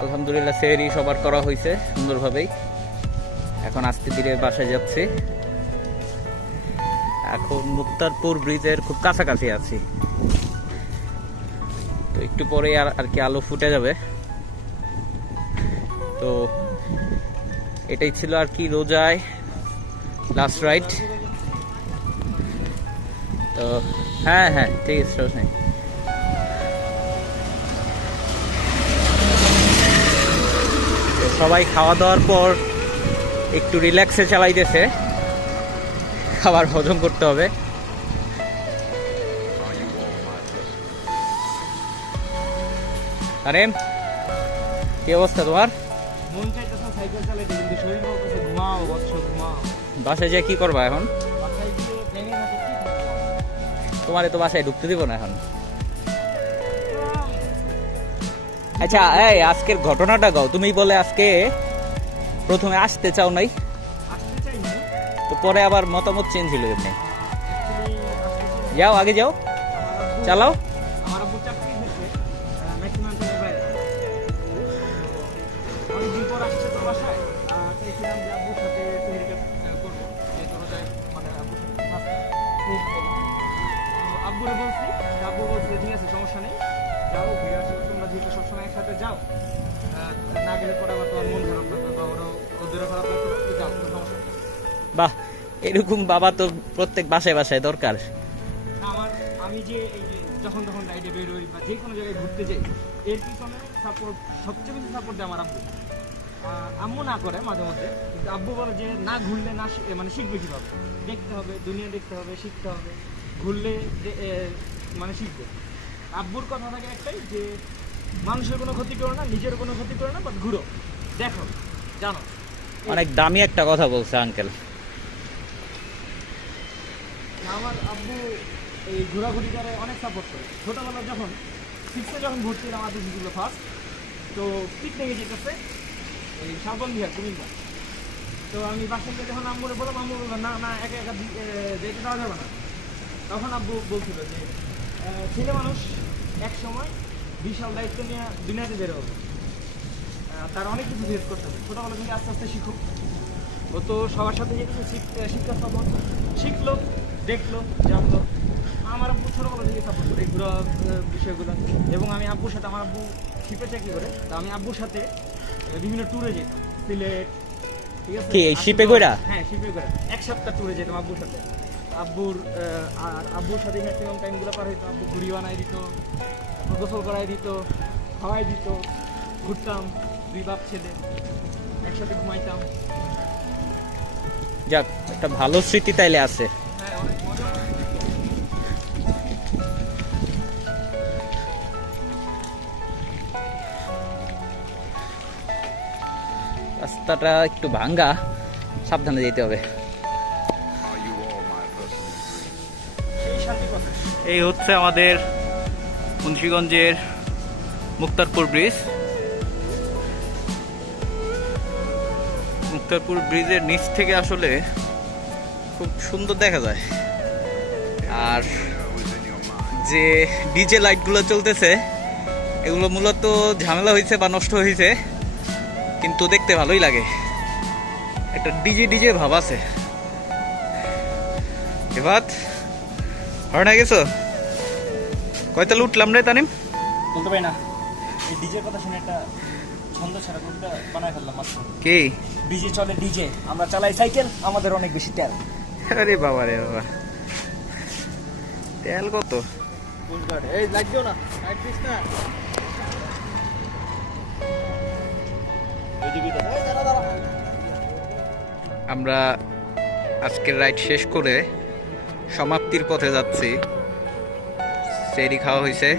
আলহামদুলিল্লাহ সেহরি সবার করা হয়েছে সুন্দরভাবেই। এখন আস্তে ধীরে বাসায় যাচ্ছি। এখন মুক্তারপুর ব্রিজের খুব কাছাকাছি আছি, তো একটু পরে আর কি আলো ফুটে যাবে। তো এটাই ছিল আর কি রোজায় লাস্ট রাইড। তো হ্যাঁ হ্যাঁ ঠিক আছে, সমস্যা নেই। তো সবাই খাওয়া দাওয়ার পর একটু রিল্যাক্সে চালাইতেছে, খাবার হজম করতে হবে। আরে কি অবস্থা তোমার? মন চাইতেছে সাইকেল চালাইতে, কিন্তু শরীর বলতেছে ঘুমাও বৎস ঘুমাও। বাসায় যেয়ে কি করবা এখন? বাসায় গিয়ে ভেঙে হাতে কি করবো? তোমারে তো বাসায় ঢুকতে দিব না এখন। আচ্ছা এই আজকের ঘটনাটা গাও। তুমি বলে আজকে প্রথমে আসতে চাও নাই, আসতে চাই না, তো পরে আবার মতামত চেঞ্জ হলো এমনি। অ্যাকচুয়ালি আসতে চাই। যাও আগে যাও, চালাও। আমার আব্বু চাকরি হয়েছে ম্যাক্সিমাম টাইমে বাইরে। অনেকদিন পর আসছে তো বাসায়, চাইছিলাম যে আব্বুর সাথে সেহরিটা করবো, যেহেতু রোজায় মানে আব্বুর সাথে first সেহরি করবো। তো আব্বুরে বলছি, আব্বু বলছে ঠিক আছে সমস্যা নেই, যাও ঘুরে আসো, তোমরা যেহেতু সবসময় একসাথে যাও, না গেলে পরে আবার তোমার মন খারাপ লাগবে বা ওদেরও খারাপ লাগবে, তো যাও, কোনো সমস্যা নেই। বাহ, এরকম বাবা তো প্রত্যেক বাসায় বাসায় দরকার। আমি যে এই যে যখন তখন রাইডে বের হই বা যে কোনো জায়গায় ঘুরতে যাই, এর পিছনে সাপোর্ট সবচেয়ে বেশি সাপোর্ট দেয় আমার আব্বু। আম্মু না করে মাঝে মধ্যে, কিন্তু আব্বু বলে যে না ঘুরলে না মানে শিখবে কীভাবে, দেখতে হবে, দুনিয়া দেখতে হবে, শিখতে হবে, ঘুরলে মানে শিখবে। আব্বুর কথা থাকে একটাই যে মানুষের কোনো ক্ষতি করো না, নিজের কোনো ক্ষতি করো না, বাট ঘুরো, দেখো, জানো। অনেক দামি একটা কথা বলছে আঙ্কেল। আমার আব্বু এই ঘোরাঘুরি করে অনেক সাপোর্ট করে। ছোটোবেলা যখন 6-এ যখন ভর্তি হলাম আব্বু ছিল ফার্স্ট, তো পিকনিকে যেতেছে এই শালবন বিহার কুমিল্লা। তো আমি বাসায় গিয়ে যখন আম্মুরে বললাম, আম্মু বললো না না একা একা যেতে দেওয়া যাবে না। তখন আব্বু বলছিল যে ছেলে মানুষ এক সময় বিশাল দায়িত্ব নিয়ে দুনিয়াতে বের হবে, তার অনেক কিছু ফেস করতে হবে। ছোটোবেলা থেকে আস্তে আস্তে শিখুক, ও তো সবার সাথে যেতেছে শিক্ষা স্থাপন, শিখলো, দেখলো, জানলো। আমার আব্বু ছোটোবেলা থেকে সাপোর্ট করে এই ঘোরা বিষয়গুলো। এবং আমি আব্বুর সাথে, আমার আব্বু শিপে চাকরি করে, তো আমি আব্বুর সাথে বিভিন্ন ট্যুরে যেতাম, সিলেট, ঠিক আছে। কি এই শিপে কইরা? হ্যাঁ শিপে করে 1 সপ্তাহ ট্যুরে যেতাম আব্বুর সাথে। আব্বুর আর আব্বুর সাথে ম্যাক্সিমাম টাইমগুলো পার হইতো। আব্বু ঘুড়ি বানাই দিত, গোসল করাই দিত, খাওয়াই দিত, ঘুরতাম, 2 বাপ ছেলে একসাথে ঘুমাইতাম। যাক, একটা ভালো স্মৃতি তাইলে আছে। হ্যাঁ অনেক মজা। রাস্তাটা একটু ভাঙ্গা, সাবধানে যেতে হবে। সেই শান্তি কথা। এই হচ্ছে আমাদের মুন্সিগঞ্জের মুক্তারপুর ব্রিজ। মুক্তারপুর ব্রিজের নিচ থেকে আসলে খুব সুন্দর দেখা যায়। আর যে ডিজে লাইটগুলো চলতেছে, এগুলো মূলত ঝামেলা হয়েছে বা নষ্ট হয়েছে, কিন্তু দেখতে ভালোই লাগে। একটা ডিজে ভাব আছে। এবার হয় না গেছো? কয়তাল উঠলাম রে তানিম? বলতে পারি না, এই ডিজের কথা শুনে একটা ছন্দ ছাড়া গ্রুপটা বানায় ফেললাম মাত্র। কি ডিজে চলে ডিজে, আমরা চালাই সাইকেল, আমাদের অনেক বেশি তেল। আরে বাবা রে বাবা, তেল কত? এই লাইট দিও না, লাইট দিস না। আমরা আজকের রাইড শেষ করে সমাপ্তির পথে যাচ্ছি। সেহরি খাওয়া হয়েছে,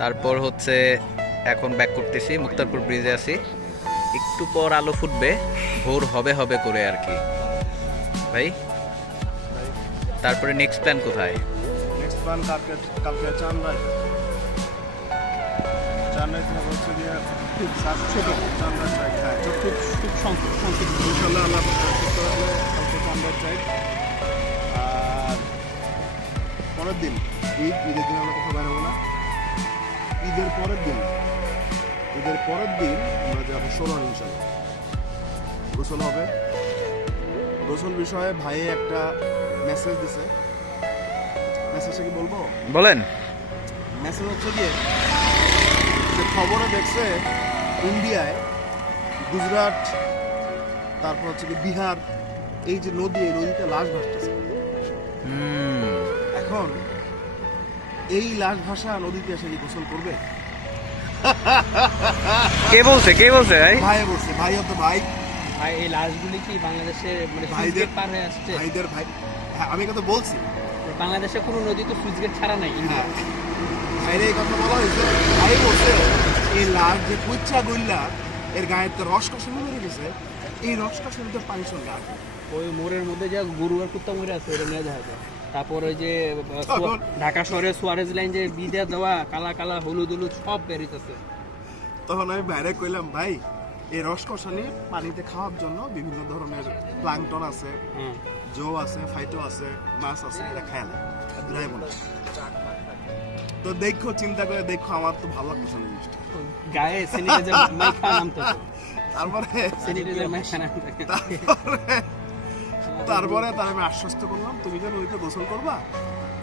তারপর হচ্ছে এখন ব্যাক করতেছি। মুক্তারপুর ব্রিজে আছি, একটু পর আলো ফুটবে, ভোর হবে করে আর কি ভাই। তারপরে নেক্সট প্ল্যান কোথায়? নেক্সট প্ল্যান কালকে চান্দাই হচ্ছে গিয়ে ছোট চান্দার চাই। হ্যাঁ খুব সংক্ষিপ্ত ইনশাল্লাহ আল্লাহ কালকে চান্দার চাই। আর পরের দিন ঈদের দিন আমরা কোথাও বেরোবো না, ঈদের পরের দিন আমরা যাবো 16 ইনশাল্লাহ। গোসল হবে। গোসল বিষয়ে ভাই একটা মেসেজ দিছে। মেসেজটা কি বলবো? বলেন। মেসেজ হচ্ছে গিয়ে যে খবরে দেখছে ইন্ডিয়ায়, গুজরাট, তারপর হচ্ছে কি বিহার, এই যে নদী, এই নদীতে লাশ ভাসতেছে। এখন এই লাশ ভাসা নদীতে এসে কি গোসল করবে? কে বলছে ভাই? ভাই বলছে, ভাই হতো ভাই, ভাই এই লাশগুলি কি বাংলাদেশে মানে ভাইদের পার হয়ে আসছে? ভাইদের ভাই। হ্যাঁ, আমি কথা বলছি। বাংলাদেশে কোনো নদী তো সুইচ গেট ছাড়া নাই। হ্যাঁ, ভাইরে এই কথা বলা হয়েছে। ভাই বলছে এই লাশ যে কুচ্চা গইল্লা এর গায়ে তো রস কষানো মেরে গেছে, এই রস কষানো তো পানির সঙ্গে আসবে। ওই মোড়ের মধ্যে যা গরু আর কুত্তা মরে আছে ওটা নিয়ে যাওয়া যায়। তারপর ওই যে তখন ঢাকা শহরে সুয়ারেজ লাইন যে বিদা দেওয়া কালা কালা হলুদ হলুদ সব বেরিতেছে। তখন আমি বাইরে কইলাম, ভাই এই রস কষানি পানিতে খাওয়ার জন্য বিভিন্ন ধরনের প্লাঙ্কটন আছে, জো আছে, ফাইটো আছে, মাছ আছে, এটা খায় না, রাইবো না। তো দেখো, চিন্তা করে দেখো, আমার তো ভালো লাগছে না জিনিসটা। গায়ে স্যানিটাইজার মাইখা নামতেছে। তারপরে স্যানিটাইজার মাইখা নামতেছে। তারপরে তার আমি আশ্বস্ত করলাম, তুমি যে নদীতে গোসল করবা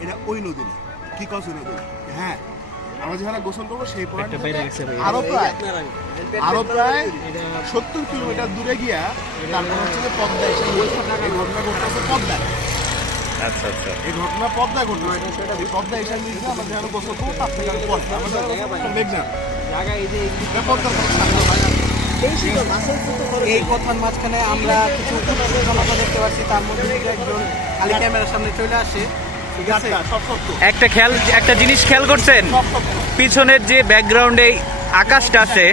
এটা ওই নদী না। কি কস নদী? হ্যাঁ, আমরা যেখানে গোসল করবো সেই পয়েন্ট আরো প্রায় 70 কিলোমিটার দূরে গিয়া তারপর হচ্ছে যে পদ্মা এসে এই ঘটনা ঘটতেছে পদ্মায়। আচ্ছা আচ্ছা। এই ঘটনা পদ্মায় ঘটনা, এই পদ্মা এসে নিয়ে আমরা যেখানে গোসল করবো তার থেকে আরো পরে আমাদের মেঘনা জায়গা এই যে পদ্মার কথা সামনে হয় না। এই কথার মাঝখানে আমরা কিছু জনতা দেখতে পাচ্ছি, তার মধ্যে থেকে একজন খালি ক্যামেরার সামনে চলে আসে। ঠিক আছে, সব সত্য, একটা জিনিস খেয়াল করছেন, সব সত্য। পিছনের যে ব্যাকগ্রাউন্ডে আকাশটা আছে,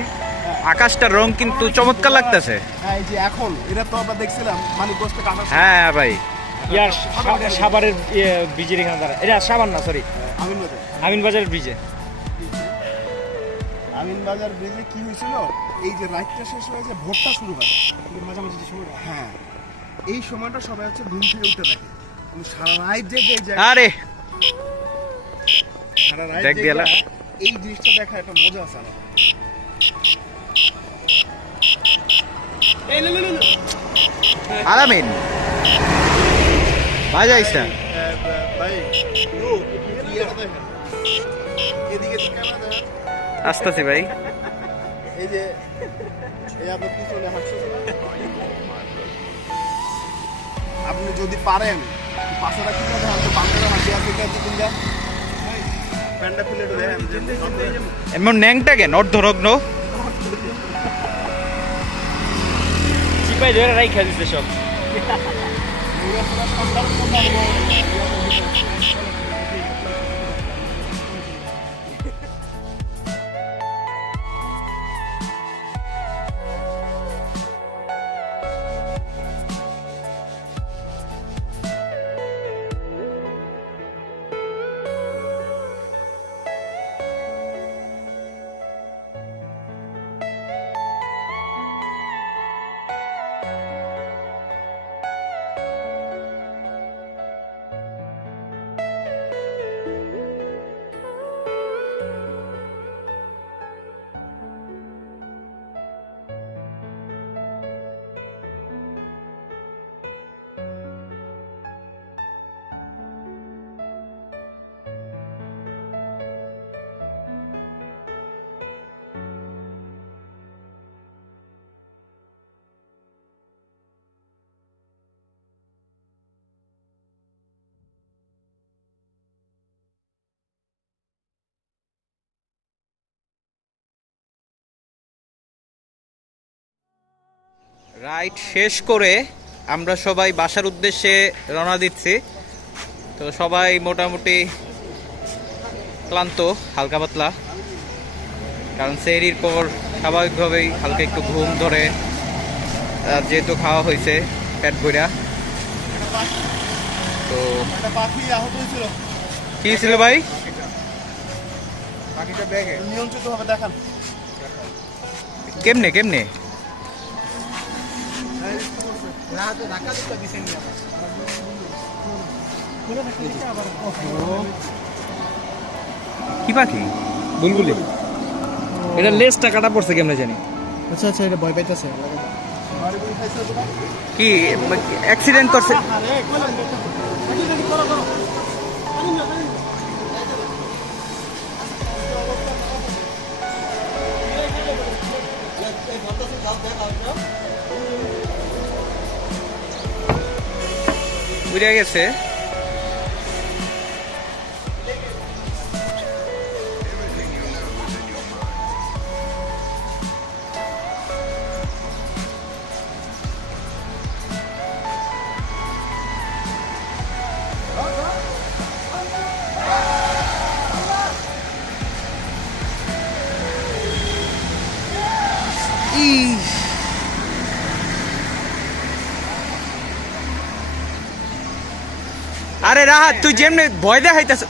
আকাশটার রং কিন্তু চমৎকার লাগতেছে। হ্যাঁ, এই যে এখন এটা তো আমরা দেখছিলাম মানিকগঞ্জ থেকে আকাশ। হ্যাঁ ভাই, ইয়ার সাভারের ব্রিজের এখানে দাঁড়া, এটা সাভার না, সরি আমিনবাজার আমিনবাজারের ব্রিজে। আমিনবাজার ব্রিজে কি হয়েছিল, এই যে রাতটা শেষ হয়ে যে ভোরটা শুরু হয় মাঝামাঝি সময়, হ্যাঁ এই সময়টা সবাই হচ্ছে ঘুম থেকে উঠে দেখে। কিন্তু সারা রাত জেগে এই জায়গা, আরে সারা রাত দেখ জেগে দিয়ালা। এই জিনিসটা দেখা একটা মজা আছে আলাদা। আলামিন বাজাইছা। ভাই এদিকে ক্যামেরা দেন। আসতেছি ভাই। এই যে এই আপনার পিছনে হাঁটছে, আপনি যদি পারেন পাশাটা কিনে দেন, তো বাংলাটা হাসি আছে কিনা প্যান্ডা খুলে একটু দেখেন। এমন ন্যাংটা কেন অর্ধরগ্ন? চিপাই ধরে রাইখা দিচ্ছে সব। রাইড শেষ করে আমরা সবাই বাসার উদ্দেশ্যে রওনা দিচ্ছি। তো সবাই মোটামুটি ক্লান্ত, হালকা পাতলা, কারণ সেহরির পর স্বাভাবিকভাবেই হালকা একটু ঘুম ধরে, যেহেতু খাওয়া হয়েছে পেট ভরা। তো একটা পাখি আহত হয়েছিল, কি ছিল ভাই? পাখিটা ব্যাগে নিয়ন্ত্রিত ভাবে দেখান। কেমনে কেমনে? কি পাখি? বুলবুলি। এটা লেজটা কাটা পড়ছে কেমনে জানি। আচ্ছা আচ্ছা, এটা ভয় পাইতেছে। বাড়ি বুড়ি খাইছে তোরা? কি অ্যাক্সিডেন্ট করছে? আরে কইলাম এটা করো করো। বুঝে গেছে। আরে রাহাত, তুই যেমনি ভয় দেখাইতেছ।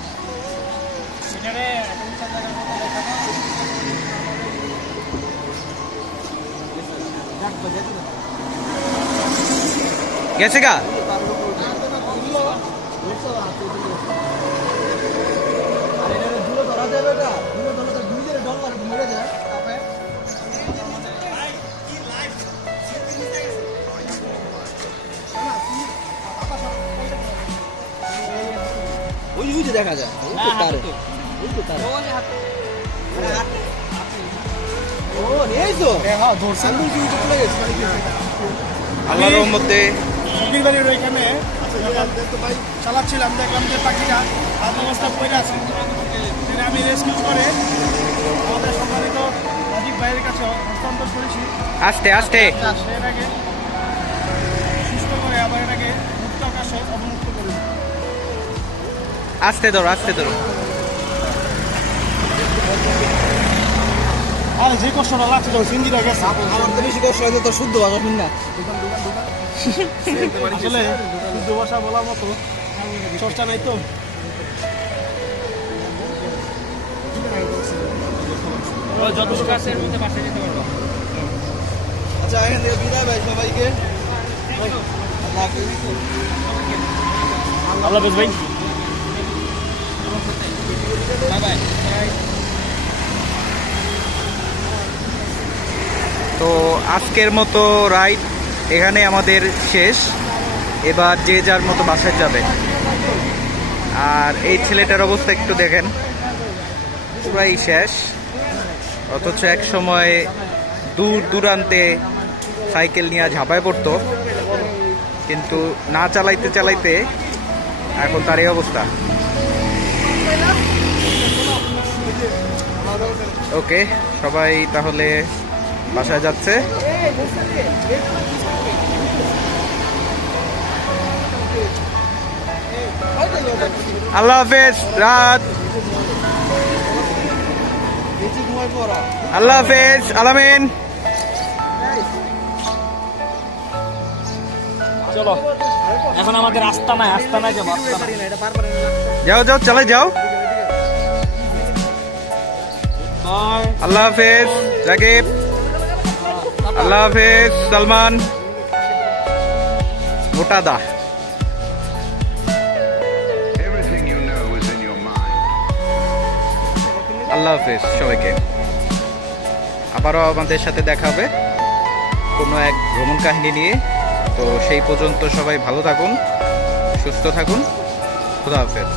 গেছে গা? ওই যে দেখা যায়, ওই তো তারে, ওই তো তারে। ও নেই তো, হ্যাঁ ধরছে। আঙ্গুল কি উঠে চলে গেছে মানে কি? আল্লাহর রহমতে ফকির বাড়ির ওইখানে চালাচ্ছিলাম, দেখলাম যে পাখিটা হাত অবস্থা পড়ে আছে। সেটা আমি রেস্কিউ করে আমাদের সম্মানিত রাজীব ভাইয়ের কাছে হস্তান্তর করেছি। আস্তে আস্তে এটাকে সুস্থ করে আবার এটাকে মুক্ত আকাশে অবমুক্ত করে দিই। আস্তে ধরো, আস্তে ধরো। আর যে কষ্টটা লাগছে তো সিন্দিটা গেছে। আমার তো বেশি কষ্ট হয়তো, তোর শুদ্ধ ভাষা শুন না। আসলে শুদ্ধ ভাষা বলার মতো চর্চা নাই তো। যতটুকু আছে এর মধ্যে বাসায় যেতে পারবো। আচ্ছা, এখান থেকে বিদায় ভাই সবাইকে। আল্লাহ হাফেজ। আল্লাহ হাফেজ ভাই। Bye bye. তো আজকের মতো রাইড এখানে আমাদের শেষ। এবার যে যার মতো বাসায় যাবে। আর এই ছেলেটার অবস্থা একটু দেখেন, পুরাই শেষ। অথচ এক সময় দূর দূরান্তে সাইকেল নিয়ে ঝাঁপায় পড়তো, কিন্তু না চালাইতে চালাইতে এখন তার এই অবস্থা। ওকে, সবাই তাহলে বাসায় যাচ্ছে। আল্লাহ হাফেজ রাত। আল্লাহ হাফেজ আলামিন। চলো এখন আমাদের আস্তানায় যাবো। যাও যাও, চলে যাও। আল্লাহ হাফেজ রাকিব। আল্লাহ হাফেজ সালমান। মোটা দা। Everything you know is in your mind. আল্লাহ হাফেজ সবাইকে। আবারও আমাদের সাথে দেখা হবে কোনো এক ভ্রমণ কাহিনী নিয়ে। তো সেই পর্যন্ত সবাই ভালো থাকুন, সুস্থ থাকুন। খুদা হাফেজ।